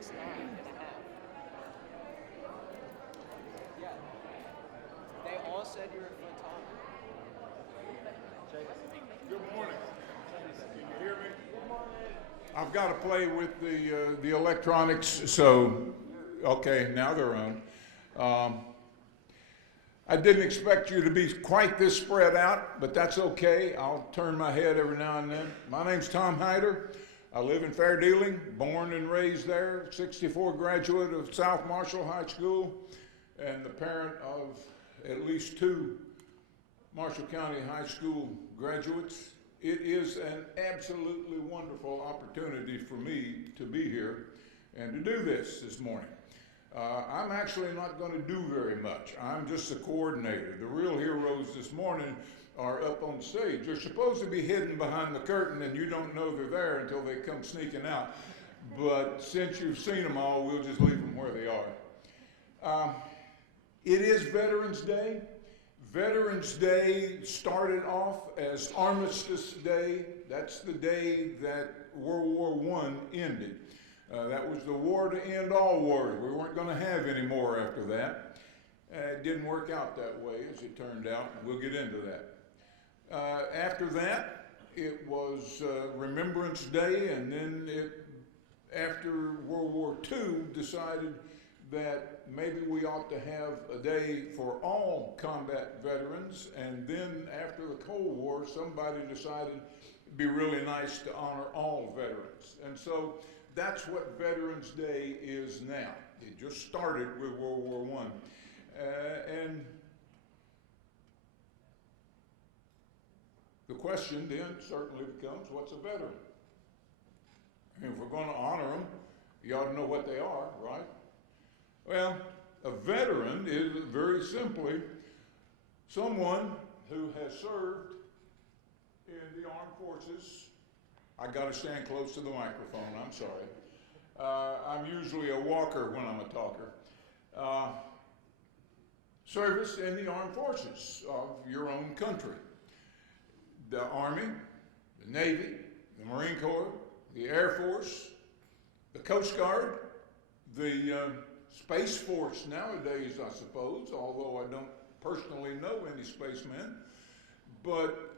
6'9.5". Yeah. They all said you were a foot taller. Good morning. Can you hear me? I've got to play with the electronics, so okay, now they're on. I didn't expect you to be quite this spread out, but that's okay. I'll turn my head every now and then. My name's Tom Hyder. I live in Fair Dealing, born and raised there, 64 graduate of South Marshall High School, and the parent of at least 2 Marshall County High School graduates. It is an absolutely wonderful opportunity for me to be here and to do this morning. I'm actually not going to do very much. I'm just a coordinator. The real heroes this morning are up on stage. They're supposed to be hidden behind the curtain and you don't know they're there until they come sneaking out. But since you've seen them all, we'll just leave them where they are. It is Veterans Day. Veterans Day started off as Armistice Day. That's the day that World War I ended. That was the war to end all wars. We weren't going to have any more after that. It didn't work out that way, as it turned out. We'll get into that. After that, it was Remembrance Day, and then after World War II, decided that maybe we ought to have a day for all combat veterans, and then after the Cold War, somebody decided it'd be really nice to honor all veterans. And so that's what Veterans Day is now. It just started with World War I. And the question then certainly becomes, what's a veteran? I mean, if we're going to honor them, you ought to know what they are, right? Well, a veteran is very simply someone who has served in the armed forces. I got to stand close to the microphone, I'm sorry. I'm usually a walker when I'm a talker. Service in the armed forces of your own country. The Army, the Navy, the Marine Corps, the Air Force, the Coast Guard, the Space Force nowadays, I suppose, although I don't personally know any spacemen, but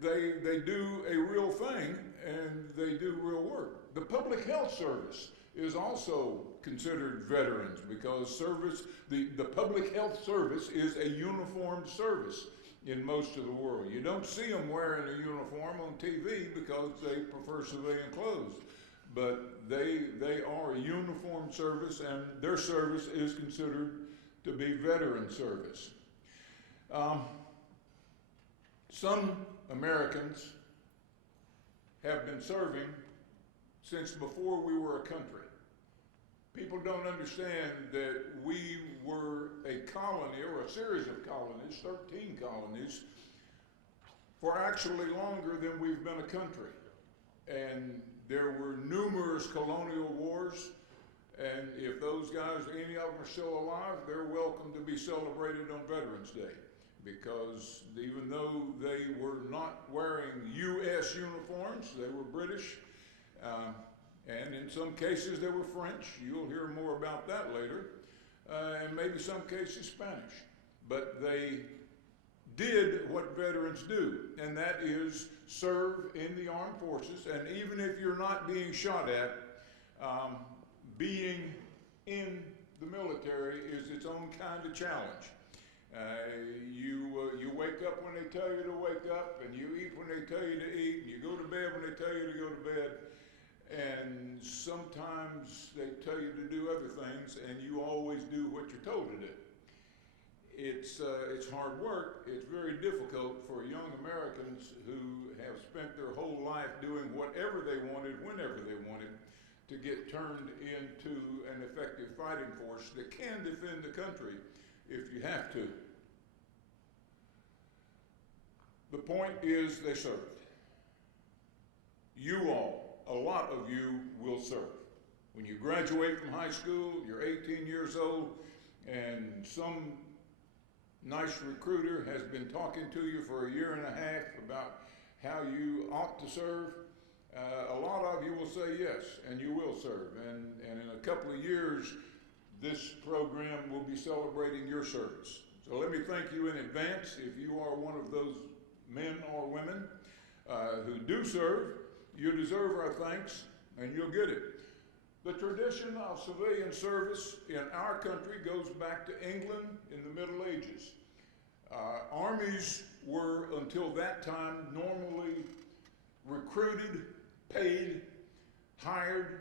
they do a real thing and they do real work. The Public Health Service is also considered veterans because the Public Health Service is a uniformed service in most of the world. You don't see them wearing a uniform on TV because they prefer civilian clothes. But they are a uniformed service, and their service is considered to be veteran service. Some Americans have been serving since before we were a country. People don't understand that we were a colony, or a series of colonies, 13 colonies, for actually longer than we've been a country. And there were numerous colonial wars, and if those guys, any of them are still alive, they're welcome to be celebrated on Veterans Day, because even though they were not wearing U.S. uniforms, they were British, and in some cases they were French. You'll hear more about that later, and maybe some cases Spanish. But they did what veterans do, and that is serve in the armed forces. And even if you're not being shot at, being in the military is its own kind of challenge. You wake up when they tell you to wake up, and you eat when they tell you to eat, and you go to bed when they tell you to go to bed, and sometimes they tell you to do other things, and you always do what you're told to do. It's hard work. It's very difficult for young Americans who have spent their whole life doing whatever they wanted, whenever they wanted, to get turned into an effective fighting force that can defend the country if you have to. The point is they served. You all, a lot of you will serve. When you graduate from high school, you're 18 years old, and some nice recruiter has been talking to you for a year and a half about how you ought to serve. A lot of you will say yes, and you will serve. And in a couple of years, this program will be celebrating your service. So let me thank you in advance if you are one of those men or women who do serve. You deserve our thanks, and you'll get it. The tradition of civilian service in our country goes back to England in the Middle Ages. Armies were, until that time, normally recruited, paid, hired.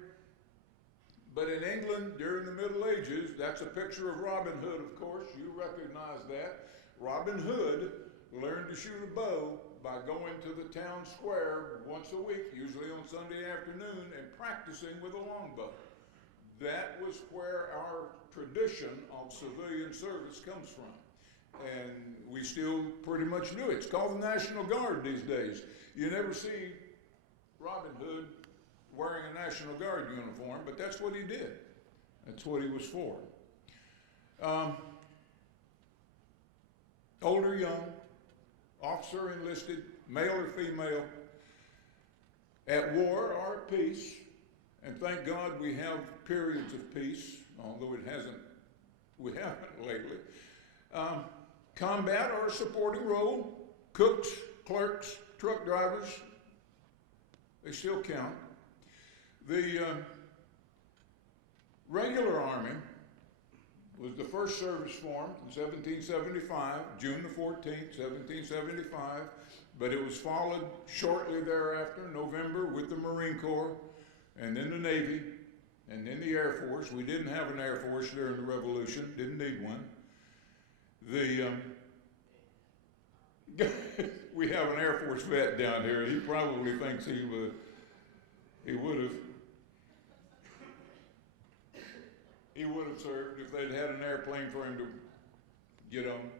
But in England, during the Middle Ages, that's a picture of Robin Hood, of course. You recognize that. Robin Hood learned to shoot a bow by going to the town square once a week, usually on Sunday afternoon, and practicing with a longbow. That was where our tradition of civilian service comes from. And we still pretty much do it. It's called the National Guard these days. You never see Robin Hood wearing a National Guard uniform, but that's what he did. That's what he was for. Old or young, officer enlisted, male or female, at war or at peace, and thank God we have periods of peace, although we haven't lately. Combat or a supporting role, cooks, clerks, truck drivers, they still count. The regular Army was the first service formed in 1775, June the 14th, 1775, but it was followed shortly thereafter, November, with the Marine Corps, and then the Navy, and then the Air Force. We didn't have an Air Force during the Revolution, didn't need one. We have an Air Force vet down here. He probably thinks he would have served if they'd had an airplane for him to get on.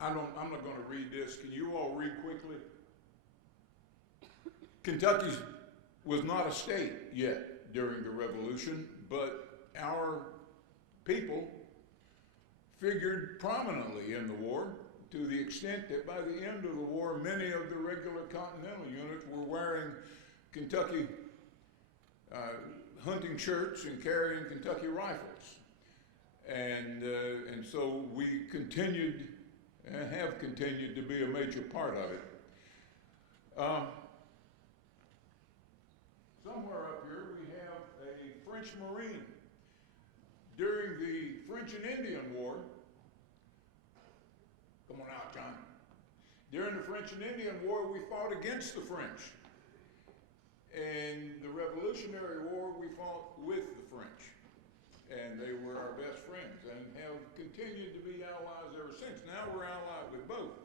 I'm not going to read this. Can you all read quickly? Kentucky was not a state yet during the Revolution, but our people figured prominently in the war, to the extent that by the end of the war, many of the regular Continental units were wearing Kentucky hunting shirts and carrying Kentucky rifles. And so we continued and have continued to be a major part of it. Somewhere up here we have a French Marine. During the French and Indian War, come on out, John. During the French and Indian War, we fought against the French. And the Revolutionary War, we fought with the French. And they were our best friends and have continued to be allies ever since. Now we're allied with both.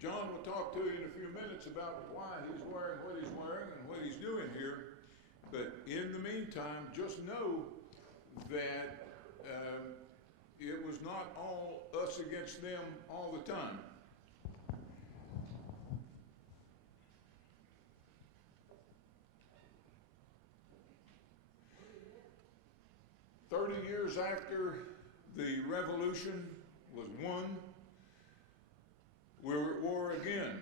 John will talk to you in a few minutes about why he's wearing what he's wearing and what he's doing here. But in the meantime, just know that it was not all us against them all the time. Years after the Revolution was won, we were at war again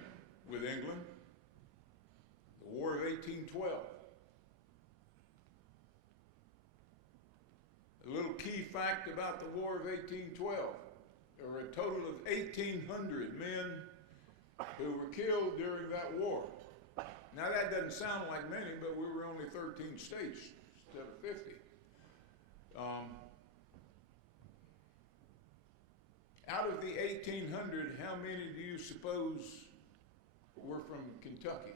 with England, the War of 1812. A little key fact about the War of 1812, there were a total of 1,800 men who were killed during that war. Now that doesn't sound like many, but we were only 13 states instead of 50. Out of the 1,800, how many do you suppose were from Kentucky?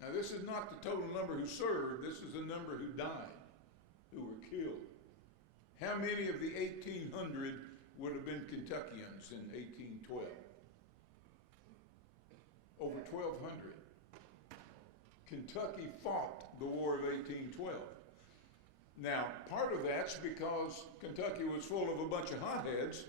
Now this is not the total number who served, this is the number who died, who were killed. How many of the 1,800 would have been Kentuckians in 1812? Over 1,200. Kentucky fought the War of 1812. Now, part of that's because Kentucky was full of a bunch of hotheads,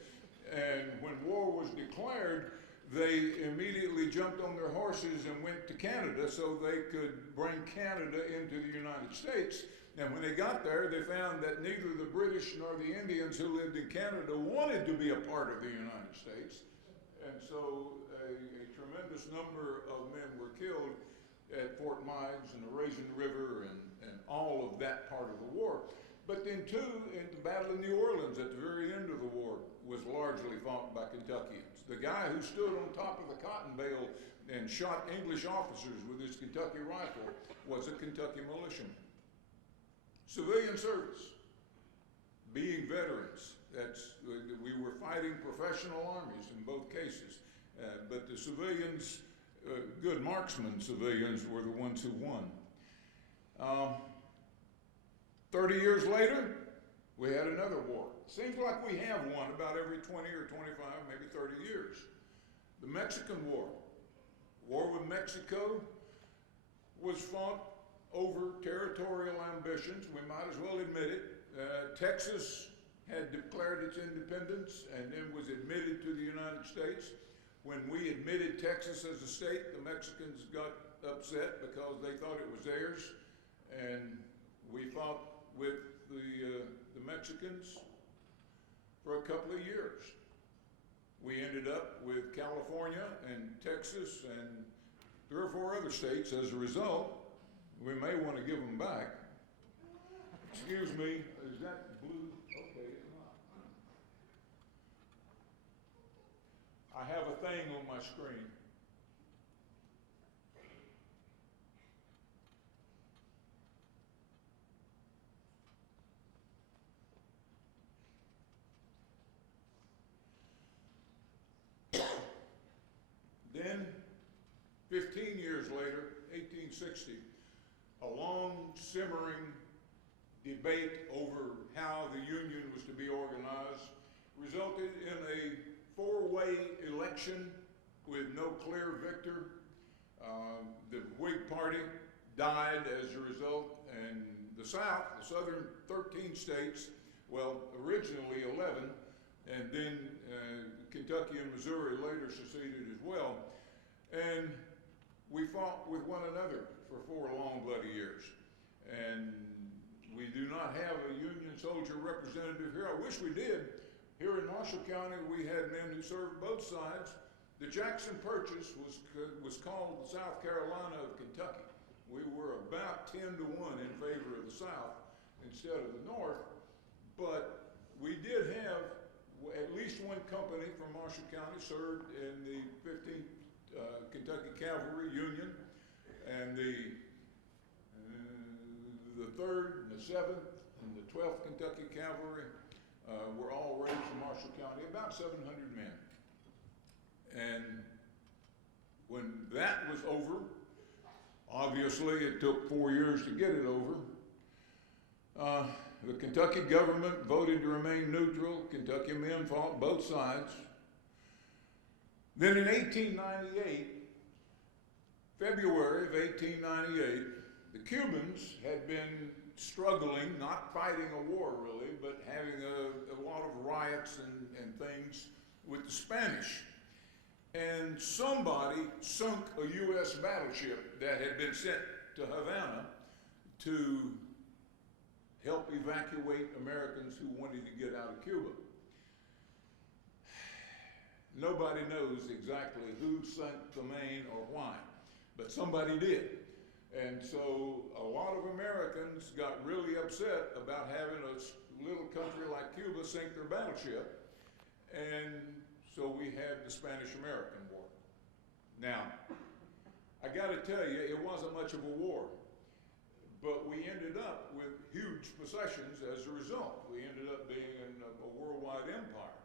and when war was declared, they immediately jumped on their horses and went to Canada so they could bring Canada into the United States. And when they got there, they found that neither the British nor the Indians who lived in Canada wanted to be a part of the United States. And so a tremendous number of men were killed at Fort Meigs and the Raisin River and all of that part of the war. But then too, in the Battle of New Orleans at the very end of the war was largely fought by Kentuckians. The guy who stood on top of the cotton bale and shot English officers with his Kentucky rifle was a Kentucky militiaman. Civilian service, being veterans, we were fighting professional armies in both cases, but the civilians, good marksman civilians, were the ones who won. 30 years later, we had another war. Seems like we have one about every 20 or 25, maybe 30 years. The Mexican War. War with Mexico was fought over territorial ambitions. We might as well admit it. Texas had declared its independence and then was admitted to the United States. When we admitted Texas as a state, the Mexicans got upset because they thought it was theirs, and we fought with the Mexicans for a couple of years. We ended up with California and Texas and 3 or 4 other states as a result. We may want to give them back. Excuse me, is that blue? Okay, it's not. I have a thing on my screen. Then, 15 years later, 1860, a long simmering debate over how the Union was to be organized resulted in a 4-way election with no clear victor. The Whig Party died as a result, and the South, the southern 13 states, well, originally 11, and then Kentucky and Missouri later seceded as well. And we fought with one another for 4 long, bloody years. And we do not have a Union soldier representative here. I wish we did. Here in Marshall County, we had men who served both sides. The Jackson Purchase was called the South Carolina of Kentucky. We were about 10 to 1 in favor of the South instead of the North. But we did have at least one company from Marshall County served in the 15th Kentucky Cavalry Union, and the 3rd, and the 7th, and the 12th Kentucky Cavalry were all raised in Marshall County, about 700 men. And when that was over, obviously it took 4 years to get it over, the Kentucky government voted to remain neutral. Kentucky men fought both sides. Then in 1898, February of 1898, the Cubans had been struggling, not fighting a war really, but having a lot of riots and things with the Spanish. And somebody sunk a U.S. battleship that had been sent to Havana to help evacuate Americans who wanted to get out of Cuba. Nobody knows exactly who sunk the Maine or why, but somebody did. And so a lot of Americans got really upset about having a little country like Cuba sink their battleship. And so we had the Spanish-American War. Now, I gotta tell you, it wasn't much of a war, but we ended up with huge possessions as a result. We ended up being in a worldwide empire.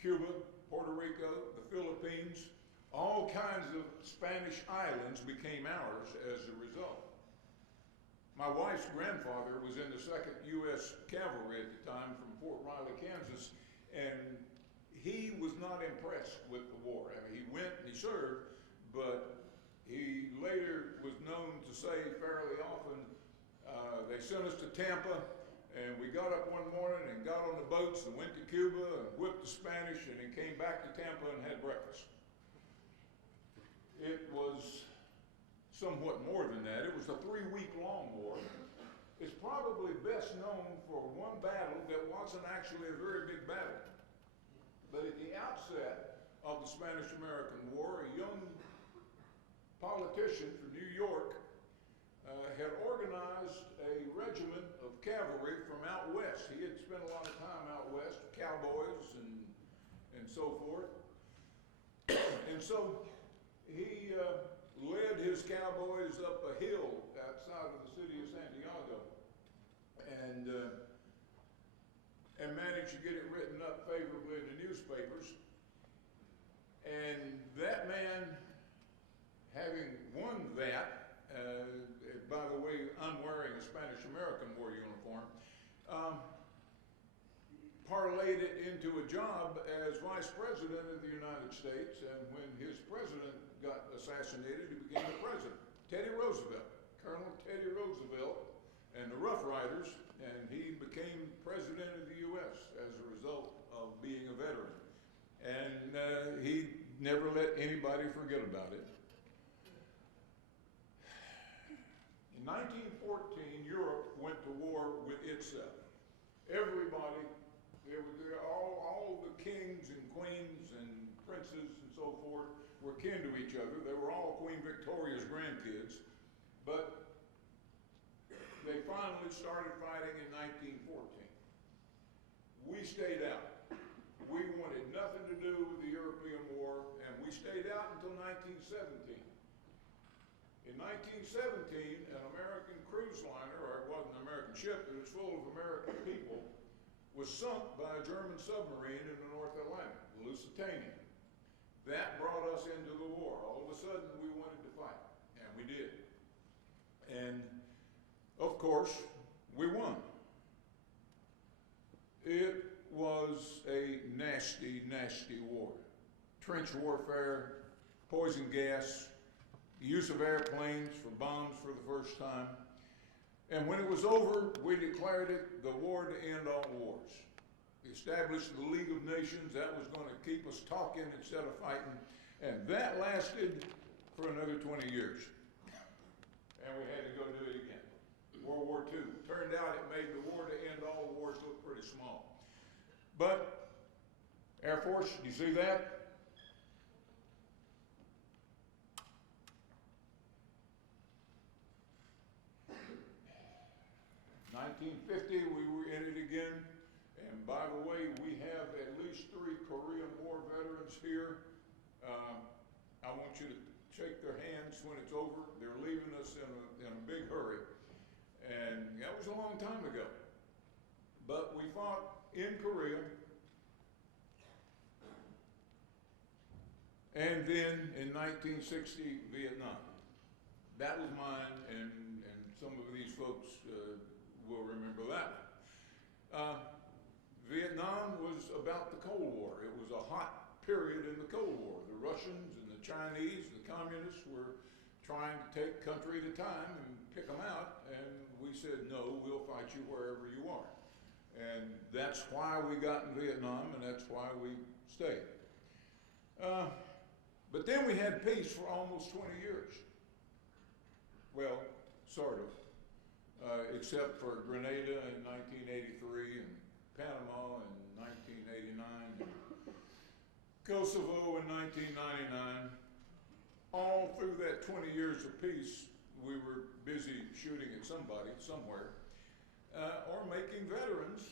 Cuba, Puerto Rico, the Philippines, all kinds of Spanish islands became ours as a result. My wife's grandfather was in the 2nd U.S. Cavalry at the time from Fort Riley, Kansas, and he was not impressed with the war. I mean, he went and he served, but he later was known to say fairly often, they sent us to Tampa, and we got up one morning and got on the boats and went to Cuba and whipped the Spanish and then came back to Tampa and had breakfast. It was somewhat more than that. It was a 3-week-long war. It's probably best known for one battle that wasn't actually a very big battle. But at the outset of the Spanish-American War, a young politician from New York had organized a regiment of cavalry from out west. He had spent a lot of time out west, cowboys and so forth. And so he led his cowboys up a hill outside of the city of Santiago and managed to get it written up favorably in the newspapers. And that man, having won that, by the way, I'm wearing a Spanish-American War uniform, parlayed it into a job as Vice President of the United States, and when his president got assassinated, he became the president. Teddy Roosevelt, Colonel Teddy Roosevelt, and the Rough Riders, and he became president of the U.S. as a result of being a veteran. And he never let anybody forget about it. In 1914, Europe went to war with itself. Everybody, all the kings and queens and princes and so forth were kin to each other. They were all Queen Victoria's grandkids. But they finally started fighting in 1914. We stayed out. We wanted nothing to do with the European War, and we stayed out until 1917. In 1917, an American cruise liner, or it wasn't an American ship, it was full of American people, was sunk by a German submarine in the North Atlantic, the Lusitania. That brought us into the war. All of a sudden, we wanted to fight, and we did. And, of course, we won. It was a nasty, nasty war. Trench warfare, poison gas, use of airplanes for bombs for the first time. And when it was over, we declared it the war to end all wars. We established the League of Nations. That was going to keep us talking instead of fighting. And that lasted for another 20 years. And we had to go do it again. World War II. Turned out it made the war to end all wars look pretty small. But, Air Force, you see that? In 1950, we were in it again. And by the way, we have at least 3 Korean War veterans here. I want you to shake their hands when it's over. They're leaving us in a big hurry. And that was a long time ago. But we fought in Korea. And then in 1960, Vietnam. That was mine, and some of these folks will remember that. Vietnam was about the Cold War. It was a hot period in the Cold War. The Russians and the Chinese, the communists were trying to take country at a time and pick them out, and we said, no, we'll fight you wherever you are. And that's why we got in Vietnam, and that's why we stayed. But then we had peace for almost 20 years. Well, sort of, except for Grenada in 1983 and Panama in 1989, and Kosovo in 1999. All through that 20 years of peace, we were busy shooting at somebody somewhere, or making veterans.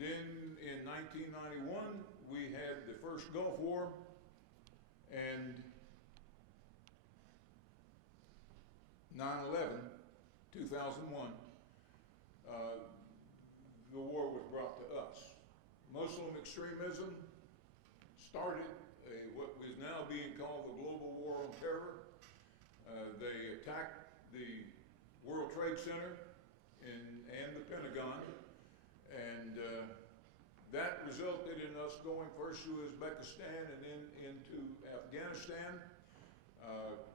Then in 1991, we had the first Gulf War, and 9/11, 2001, the war was brought to us. Muslim extremism started what is now being called the global war on terror. They attacked the World Trade Center and the Pentagon, and that resulted in us going first to Uzbekistan and then into Afghanistan,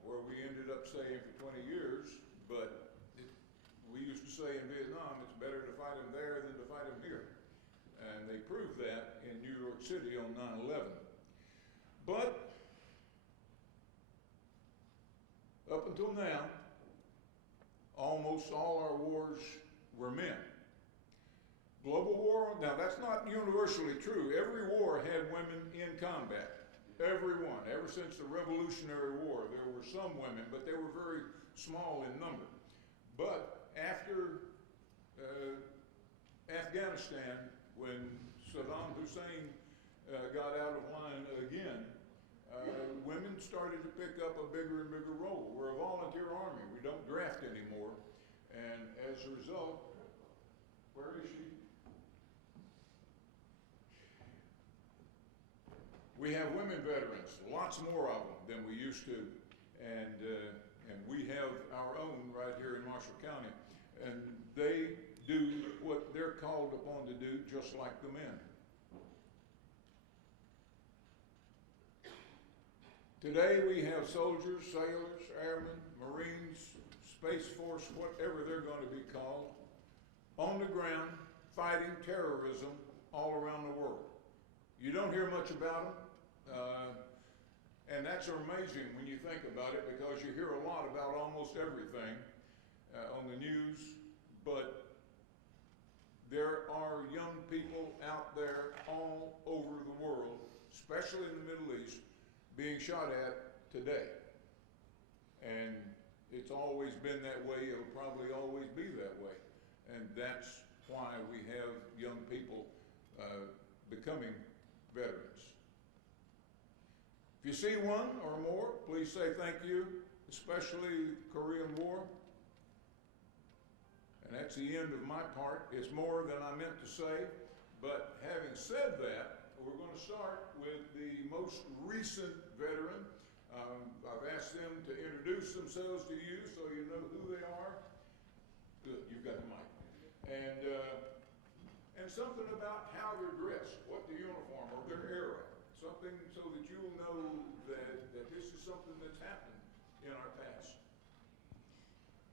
where we ended up staying for 20 years. But we used to say in Vietnam, it's better to fight them there than to fight them here. And they proved that in New York City on 9/11. But up until now, almost all our wars were men. Global war, now that's not universally true. Every war had women in combat. Everyone, ever since the Revolutionary War, there were some women, but they were very small in number. But after Afghanistan, when Saddam Hussein got out of line again, women started to pick up a bigger and bigger role. We're a volunteer army. We don't draft anymore. And as a result, where is she? We have women veterans, lots more of them than we used to. And we have our own right here in Marshall County. And they do what they're called upon to do just like the men. Today we have soldiers, sailors, airmen, Marines, Space Force, whatever they're going to be called, on the ground fighting terrorism all around the world. You don't hear much about them, and that's amazing when you think about it, because you hear a lot about almost everything on the news, but there are young people out there all over the world, especially in the Middle East, being shot at today. And it's always been that way. It'll probably always be that way. And that's why we have young people becoming veterans. If you see one or more, please say thank you, especially the Korean War. And that's the end of my part. It's more than I meant to say, but having said that, we're going to start with the most recent veteran. I've asked them to introduce themselves to you so you know who they are. Good, you've got the mic. And something about how they're dressed, what the uniform or their era, something so that you'll know that this is something that's happened in our past.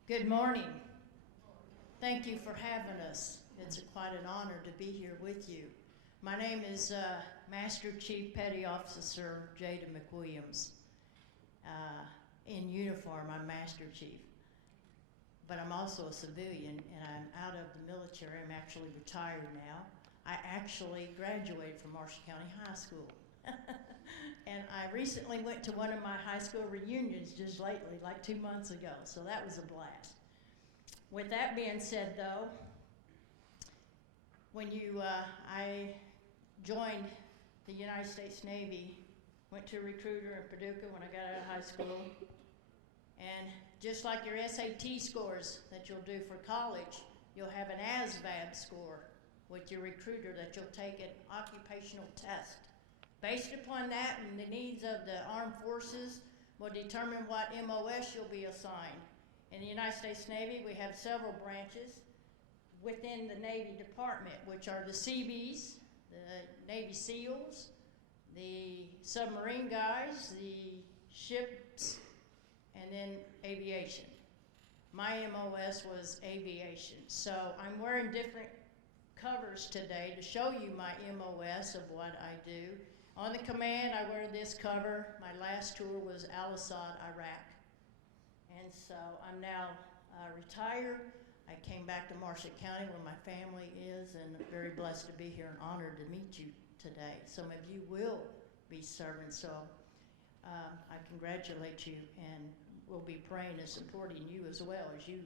Good morning. Thank you for having us. It's quite an honor to be here with you. My name is Master Chief Petty Officer Jada McWilliams. In uniform, I'm Master Chief. But I'm also a civilian, and I'm out of the military. I'm actually retired now. I actually graduated from Marshall County High School. And I recently went to one of my high school reunions just lately, like 2 months ago, so that was a blast. With that being said, though, when I joined the United States Navy, went to a recruiter in Paducah when I got out of high school, and just like your SAT scores that you'll do for college, you'll have an ASVAB score with your recruiter that you'll take an occupational test. Based upon that and the needs of the armed forces will determine what MOS you'll be assigned. In the United States Navy, we have several branches within the Navy Department, which are the Seabees, the Navy SEALs, the submarine guys, the ships, and then aviation. My MOS was aviation. So I'm wearing different covers today to show you my MOS of what I do. On the command, I wear this cover. My last tour was Al-Assad, Iraq. And so I'm now retired. I came back to Marshall County where my family is, and I'm very blessed to be here and honored to meet you today. Some of you will be serving, so I congratulate you, and we'll be praying and supporting you as well as you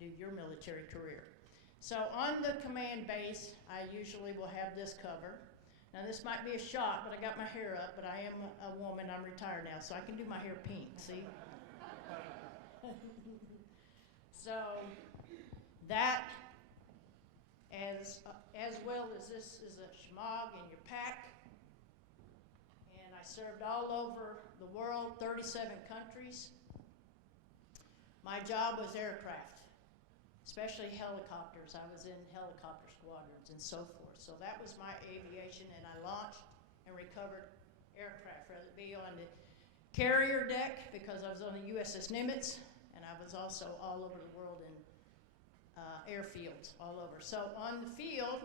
do your military career. So on the command base, I usually will have this cover. Now this might be a shot, but I got my hair up, but I am a woman, I'm retired now, so I can do my hair pink, see? So that, as well as this is a shemagh in your pack, and I served all over the world, 37 countries. My job was aircraft, especially helicopters. I was in helicopter squadrons and so forth. So that was my aviation, and I launched and recovered aircraft, whether it be on the carrier deck, because I was on the USS Nimitz, and I was also all over the world in airfields all over. So on the field,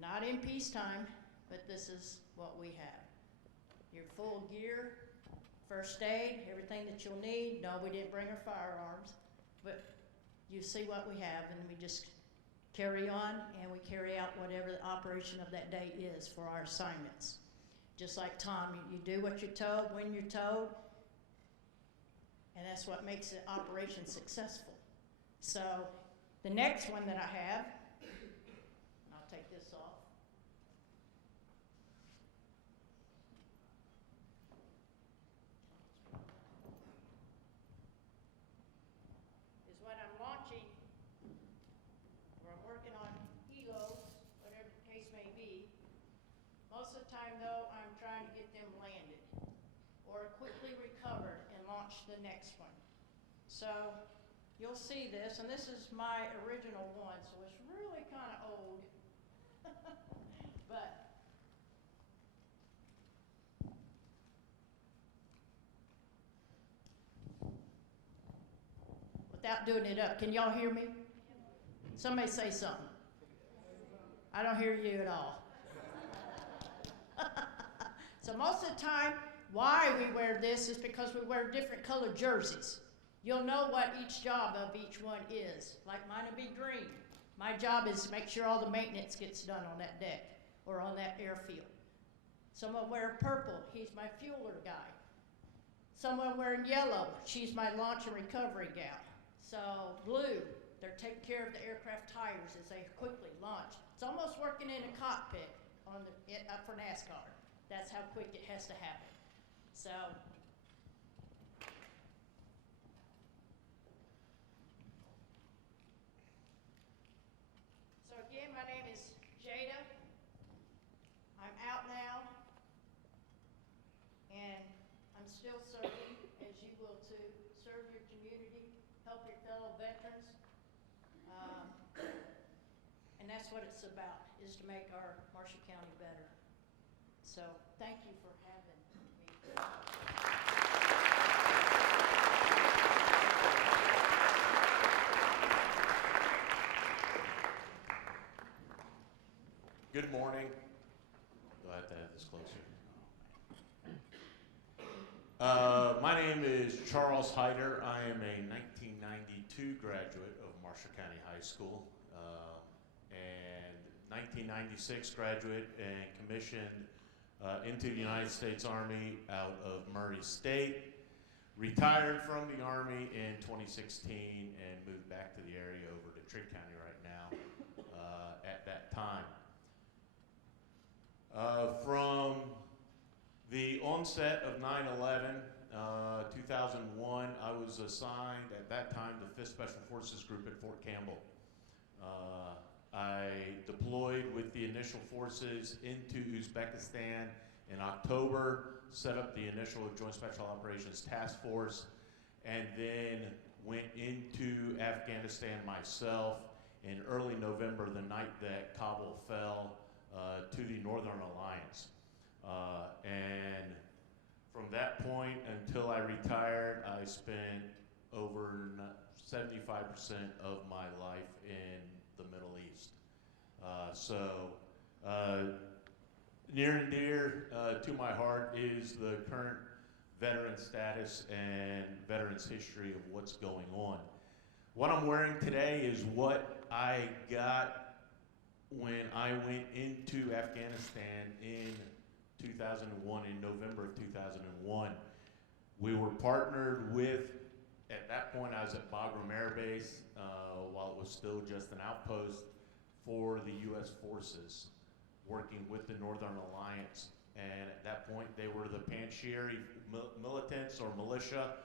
not in peacetime, but this is what we have. Your full gear, first aid, everything that you'll need. No, we didn't bring our firearms, but you see what we have, and we just carry on, and we carry out whatever the operation of that day is for our assignments. Just like Tom, you do what you're told, when you're told, and that's what makes the operation successful. So the next one that I have, I'll take this off. Is what I'm launching, or I'm working on helos, whatever the case may be. Most of the time though, I'm trying to get them landed or quickly recovered and launch the next one. So you'll see this, and this is my original one, so it's really kind of old. But without doing it up, can y'all hear me? Somebody say something. I don't hear you at all. So most of the time, why we wear this is because we wear different colored jerseys. You'll know what each job of each one is. Like mine will be green. My job is to make sure all the maintenance gets done on that deck or on that airfield. Someone wear purple, he's my fueler guy. Someone wearing yellow, she's my launch and recovery gal. So blue, they're taking care of the aircraft tires as they quickly launch. It's almost working in a cockpit on for NASCAR. That's how quick it has to happen. So again, my name is Jada. I'm out now, and I'm still serving, as you will too. Serve your community, help your fellow veterans, and that's what it's about, is to make our Marshall County better. So thank you for having me. Good morning. Do I have to have this closer? My name is Charles Hyder. I am a 1992 graduate of Marshall County High School, and 1996 graduate and commissioned into the United States Army out of Murray State. Retired from the Army in 2016 and moved back to the area over to Trigg County right now at that time. From the onset of 9/11, 2001, I was assigned at that time to 5th Special Forces Group at Fort Campbell. I deployed with the initial forces into Uzbekistan in October, set up the initial Joint Special Operations Task Force, and then went into Afghanistan myself in early November, the night that Kabul fell, to the Northern Alliance. And from that point until I retired, I spent over 75% of my life in the Middle East. Near and dear to my heart is the current veteran status and veterans history of what's going on. What I'm wearing today is what I got when I went into Afghanistan in 2001, in November of 2001. We were partnered with, at that point I was at Bagram Air Base, while it was still just an outpost for the U.S. forces, working with the Northern Alliance. And at that point they were the Panjshiri militants or militia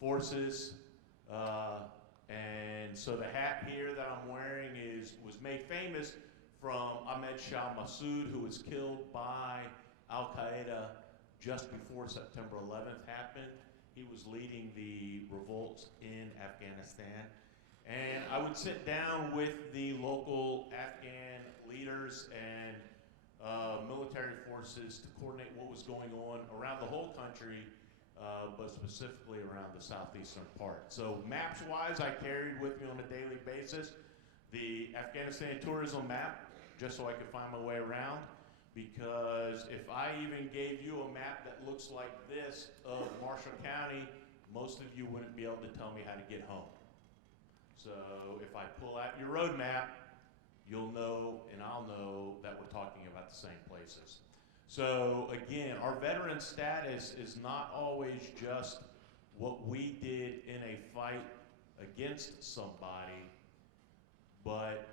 forces. And so the hat here that I'm wearing was made famous from Ahmed Shah Massoud, who was killed by Al-Qaeda just before September 11th happened. He was leading the revolts in Afghanistan. And I would sit down with the local Afghan leaders and military forces to coordinate what was going on around the whole country, but specifically around the southeastern part. So maps-wise, I carried with me on a daily basis the Afghanistan tourism map, just so I could find my way around, because if I even gave you a map that looks like this of Marshall County, most of you wouldn't be able to tell me how to get home. So if I pull out your road map, you'll know and I'll know that we're talking about the same places. So again, our veteran status is not always just what we did in a fight against somebody, but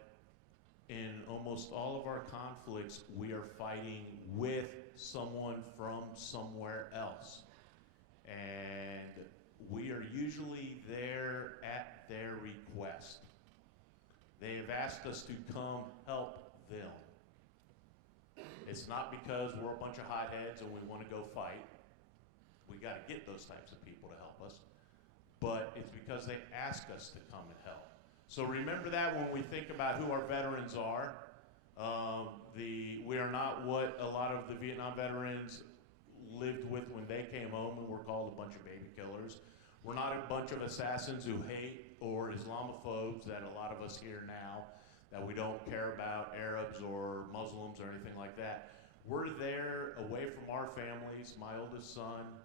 in almost all of our conflicts, we are fighting with someone from somewhere else. And we are usually there at their request. They have asked us to come help them. It's not because we're a bunch of hotheads and we want to go fight. We got to get those types of people to help us. But it's because they ask us to come and help. So remember that when we think about who our veterans are. We are not what a lot of the Vietnam veterans lived with when they came home and were called a bunch of baby killers. We're not a bunch of assassins who hate or Islamophobes that a lot of us hear now, that we don't care about Arabs or Muslims or anything like that. We're there away from our families. My oldest son,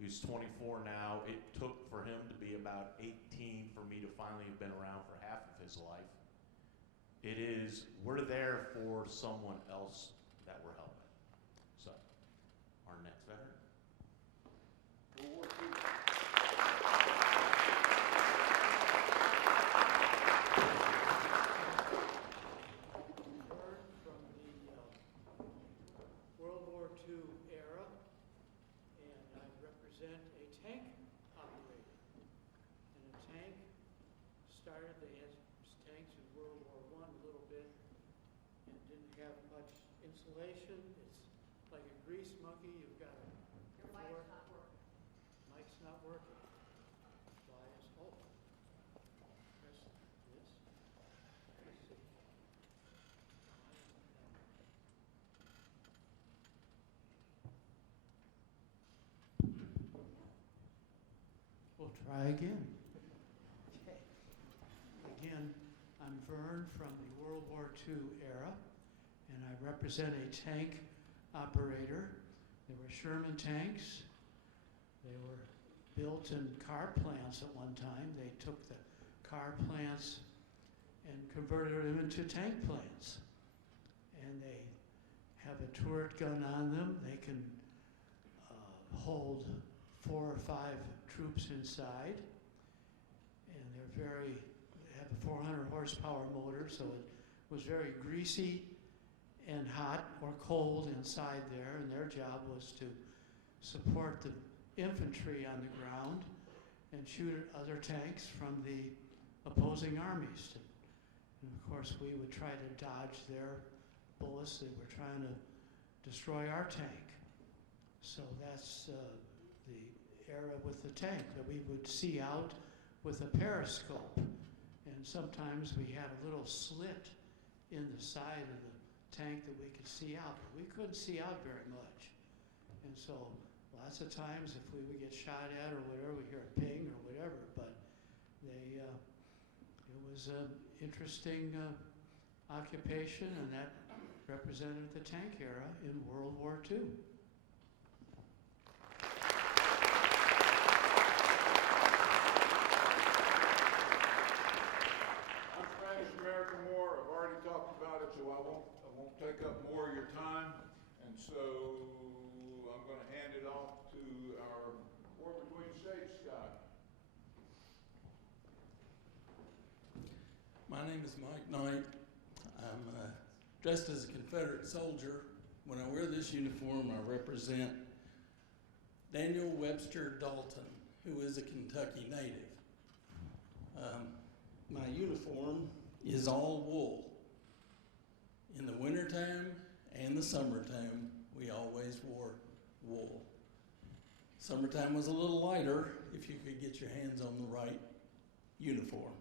who's 24 now, it took for him to be about 18 for me to finally have been around for half of his life. It is, we're there for someone else that we're helping. So, our next veteran. World War II. Learned from the World War II era, and I represent a tank operator. And a tank started, they had tanks in World War I a little bit, and didn't have much insulation. It's like a grease monkey. You've got a Your mic's not working. Mic's not working. Why is, oh, press this. Let's see. We'll try again. Okay. Again, I'm Vern from the World War II era, and I represent a tank operator. They were Sherman tanks. They were built in car plants at one time. They took the car plants and converted them into tank plants. And they have a turret gun on them. They can hold 4 or 5 troops inside. And they have a 400 horsepower motor, so it was very greasy and hot or cold inside there, and their job was to support the infantry on the ground and shoot at other tanks from the opposing armies. And of course, we would try to dodge their bullets. They were trying to destroy our tank. So that's the era with the tank, that we would see out with a periscope. And sometimes we had a little slit in the side of the tank that we could see out, but we couldn't see out very much. And so lots of times if we would get shot at or whatever, we hear a ping or whatever, but it was an interesting occupation, and that represented the tank era in World War II. I'm Spanish-American War. I've already talked about it, so I won't take up more of your time. And so I'm going to hand it off to our War Between States guy. My name is Mike Knight. I'm dressed as a Confederate soldier. When I wear this uniform, I represent Daniel Webster Dalton, who is a Kentucky native. My uniform is all wool. In the wintertime and the summertime, we always wore wool. Summertime was a little lighter if you could get your hands on the right uniform.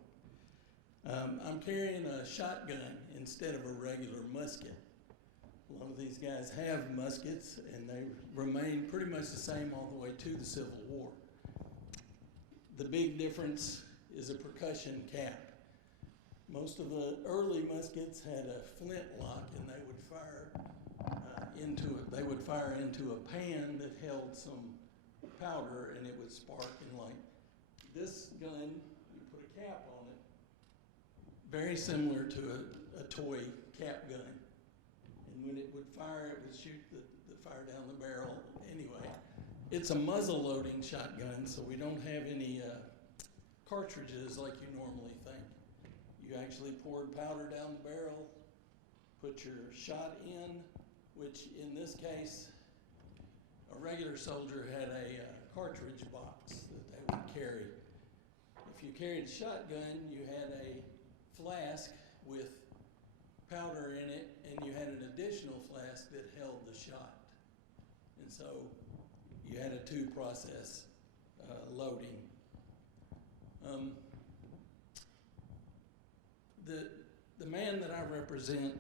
I'm carrying a shotgun instead of a regular musket. A lot of these guys have muskets, and they remain pretty much the same all the way to the Civil War. The big difference is a percussion cap. Most of the early muskets had a flintlock, and they would fire into a pan that held some powder, and it would spark and light. This gun, you put a cap on it, very similar to a toy cap gun. And when it would fire, it would shoot the fire down the barrel. Anyway, it's a muzzle loading shotgun, so we don't have any cartridges like you normally think. You actually poured powder down the barrel, put your shot in, which in this case, a regular soldier had a cartridge box that they would carry. If you carried a shotgun, you had a flask with powder in it, and you had an additional flask that held the shot. And so you had a two-process loading. The man that I represent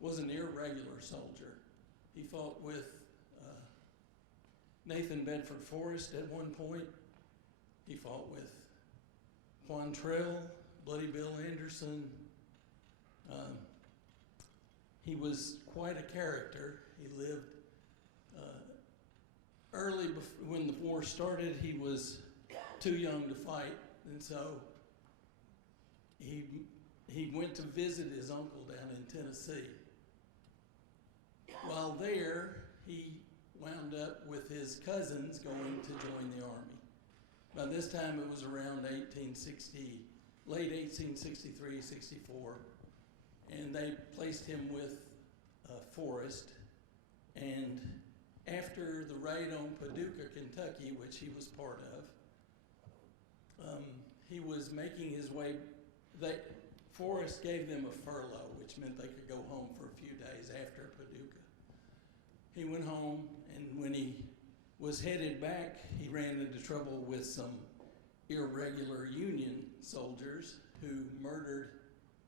was an irregular soldier. He fought with Nathan Bedford Forrest at one point. He fought with Quantrell, Bloody Bill Anderson. He was quite a character. He lived early when the war started. He was too young to fight, and so he went to visit his uncle down in Tennessee. While there, he wound up with his cousins going to join the Army. By this time, it was around late 1863, 64, and they placed him with Forrest. And after the raid on Paducah, Kentucky, which he was part of, he was making his way. Forrest gave them a furlough, which meant they could go home for a few days after Paducah. He went home, and when he was headed back, he ran into trouble with some irregular Union soldiers who murdered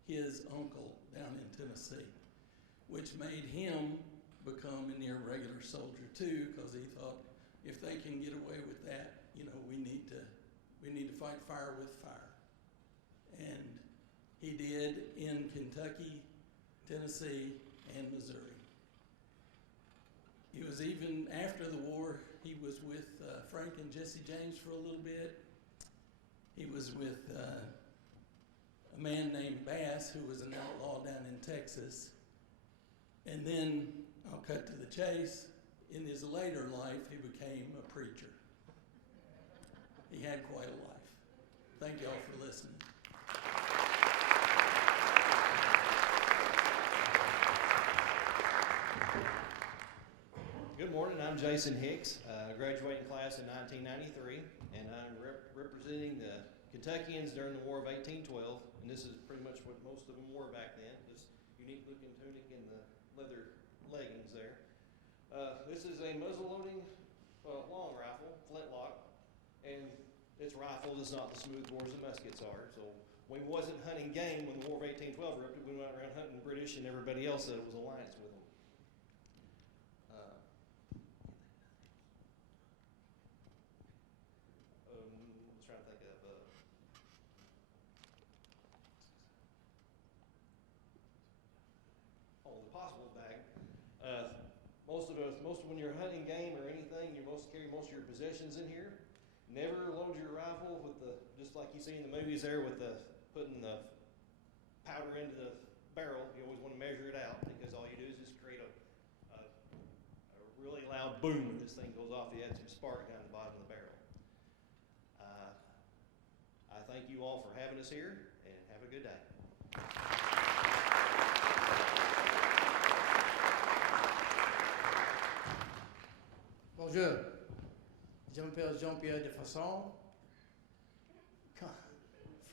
his uncle down in Tennessee, which made him become an irregular soldier too, because he thought, if they can get away with that, you know, we need to fight fire with fire. And he did in Kentucky, Tennessee, and Missouri. He was even, after the war, he was with Frank and Jesse James for a little bit. He was with a man named Bass, who was an outlaw down in Texas. And then, I'll cut to the chase, in his later life, he became a preacher. He had quite a life. Thank y'all for listening. Good morning, I'm Jason Hicks, graduating class in 1993, and I'm representing the Kentuckians during the War of 1812, and this is pretty much what most of them wore back then, this unique looking tunic and the leather leggings there. This is a muzzle-loading long rifle, flintlock, and it's rifled. It's not the smooth bores that muskets are, so we wasn't hunting game when the War of 1812 erupted. We went around hunting British and everybody else that it was alliance with them. Most when you're hunting game or anything, you carry most of your possessions in here. Never load your rifle with just like you see in the movies there with putting the powder into the barrel. You always want to measure it out, because all you do is just create a really loud boom when this thing goes off. You add some spark down the bottom of the barrel. I thank you all for having us here, and have a good day. Bonjour, je m'appelle Jean-Pierre de Fasson,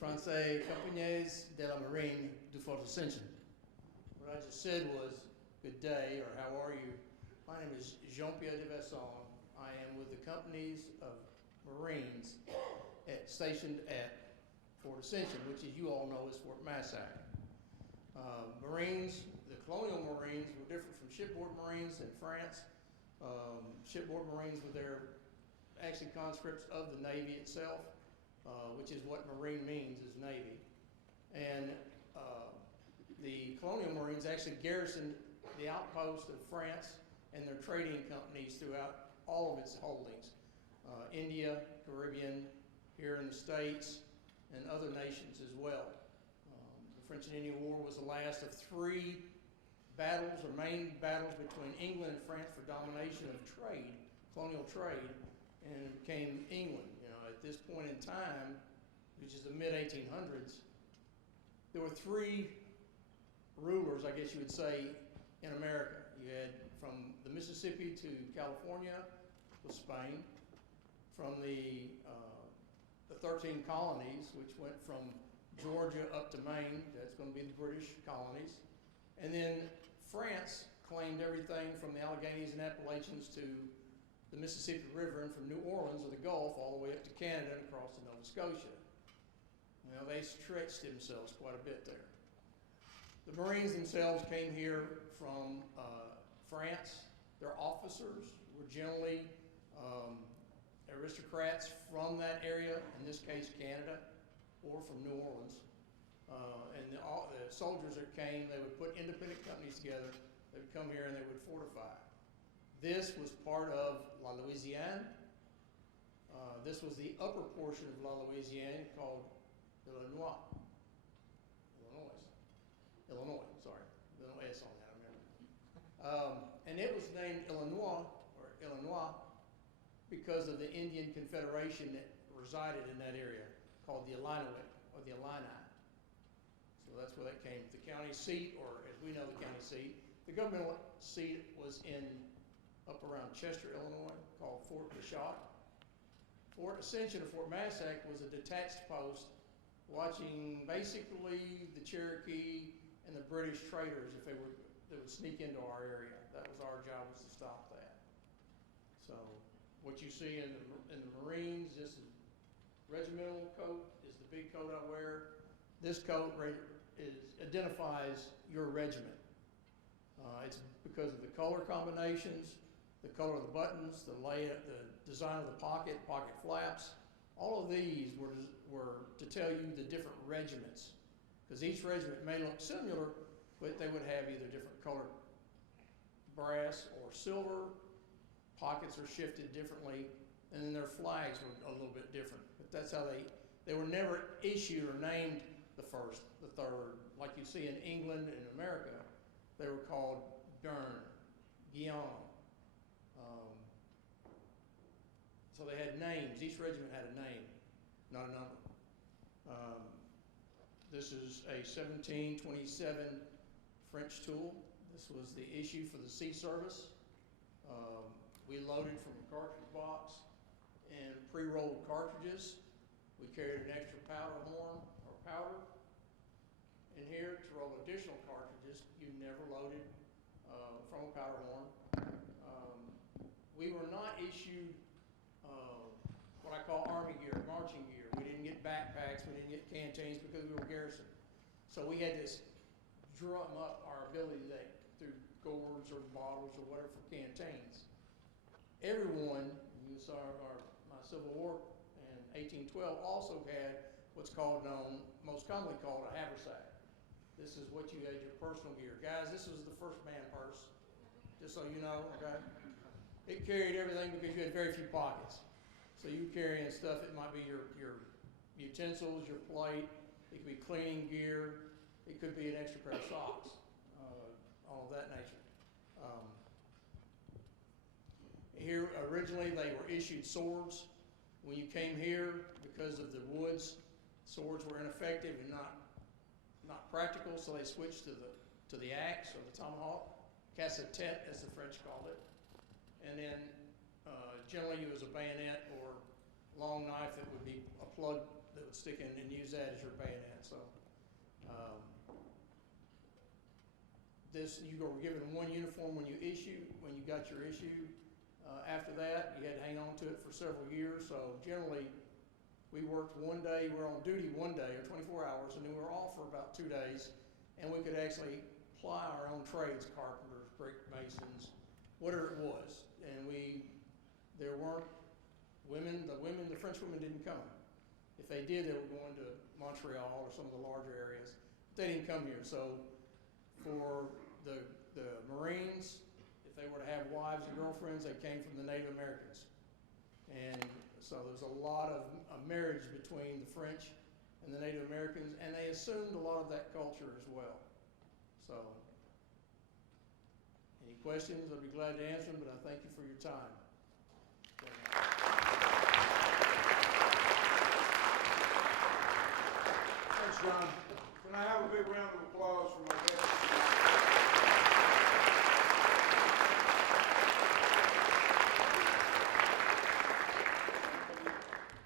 Français compagnie de la Marine du Fort Ascension. What I just said was, good day, or how are you? My name is Jean-Pierre de Fasson. I am with the companies of Marines stationed at Fort Ascension, which, as you all know, is Fort Massac. Marines, the colonial Marines, were different from shipboard Marines in France. Shipboard Marines were actually conscripts of the Navy itself, which is what Marine means, is Navy. And the colonial Marines actually garrisoned the outposts of France and their trading companies throughout all of its holdings. India, Caribbean, here in the States, and other nations as well. The French and Indian War was the last of 3 battles or main battles between England and France for domination of trade, colonial trade, and it became England. You know, at this point in time, which is the mid-1800s, there were 3 rulers, I guess you would say, in America. You had from the Mississippi to California with Spain, from the 13 colonies, which went from Georgia up to Maine, that's going to be the British colonies, and then France claimed everything from the Alleghenies and Appalachians to the Mississippi River, and from New Orleans or the Gulf all the way up to Canada and across to Nova Scotia. Well, they stretched themselves quite a bit there. The Marines themselves came here from France. Their officers were generally aristocrats from that area, in this case Canada, or from New Orleans. And the soldiers that came, they would put independent companies together. They would come here and they would fortify. This was part of La Louisiane. This was the upper portion of La Louisiane called Illinois, sorry. There's no S on that, I remember. And it was named Illinois because of the Indian Confederation that resided in that area called the Illinois, or the Illini. So that's where that came. The county seat, or as we know the county seat, the governmental seat was up around Chester, Illinois, called Fort Bishop. Fort Ascension or Fort Massac was a detached post watching basically the Cherokee and the British traders if they would sneak into our area. That was our job, was to stop that. So what you see in the Marines, this is regimental coat, is the big coat I wear. This coat identifies your regiment. It's because of the color combinations, the color of the buttons, the design of the pocket flaps. All of these were to tell you the different regiments, because each regiment may look similar, but they would have either different color brass or silver. Pockets are shifted differently, and then their flags were a little bit different. But that's how they were never issued or named the first, the third, like you see in England and America. They were called Bern, Guillaume. So they had names. Each regiment had a name, not a number. This is a 1727 French tool. This was the issue for the sea service. We loaded from a cartridge box and pre-rolled cartridges. We carried an extra powder horn or powder in here to roll additional cartridges. You never loaded from a powder horn. We were not issued what I call Army gear, marching gear. We didn't get backpacks, we didn't get canteens because we were garrison. So we had to drum up our ability through gourds or bottles or whatever for canteens. Everyone, you saw my Civil War in 1812, also had what's most commonly called a haversack. This is what you had your personal gear. Guys, this was the first man purse, just so you know, okay? It carried everything because you had very few pockets. So you carrying stuff, it might be your utensils, your plate, it could be cleaning gear, it could be an extra pair of socks, all of that nature. Here, originally they were issued swords. When you came here, because of the woods, swords were ineffective and not practical, so they switched to the axe or the tomahawk, casse-tête as the French called it. And then generally it was a bayonet or long knife that would be a plug that would stick in and use that as your bayonet. So you were given one uniform when you got your issue. After that, you had to hang on to it for several years. So generally, we worked one day, we were on duty one day or 24 hours, and then we were off for about 2 days, and we could actually ply our own trades, carpenters, brick masons, whatever it was. And there weren't women, the French women didn't come. If they did, they were going to Montreal or some of the larger areas. But they didn't come here. So for the Marines, if they were to have wives and girlfriends, they came from the Native Americans. And so there's a lot of marriage between the French and the Native Americans, and they assumed a lot of that culture as well. So, any questions, I'll be glad to answer them, but I thank you for your time. Thanks, John. Can I have a big round of applause for my guests?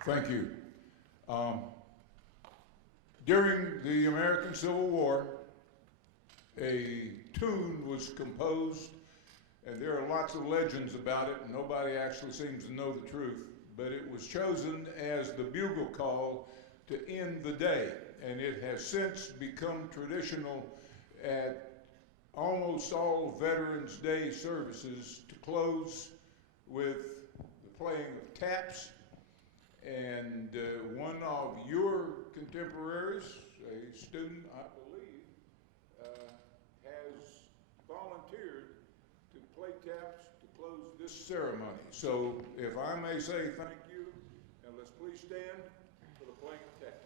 Thank you. During the American Civil War, a tune was composed, and there are lots of legends about it, and nobody actually seems to know the truth, but it was chosen as the bugle call to end the day, and it has since become traditional at almost all Veterans Day services to close with the playing of taps. And one of your contemporaries, a student, I believe, has volunteered to play taps to close this ceremony. So if I may say thank you, and let's please stand for the playing of taps.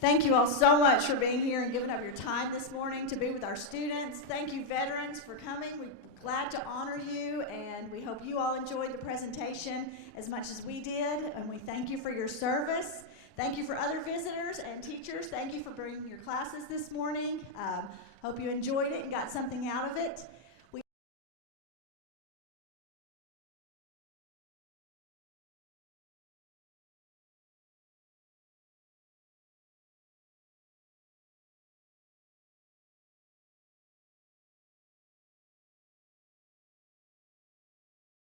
Thank you all so much for being here and giving up your time this morning to be with our students. Thank you, veterans, for coming. We're glad to honor you, and we hope you all enjoyed the presentation as much as we did, and we thank you for your service. Thank you for other visitors and teachers. Thank you for bringing your classes this morning. Hope you enjoyed it and got something out of it.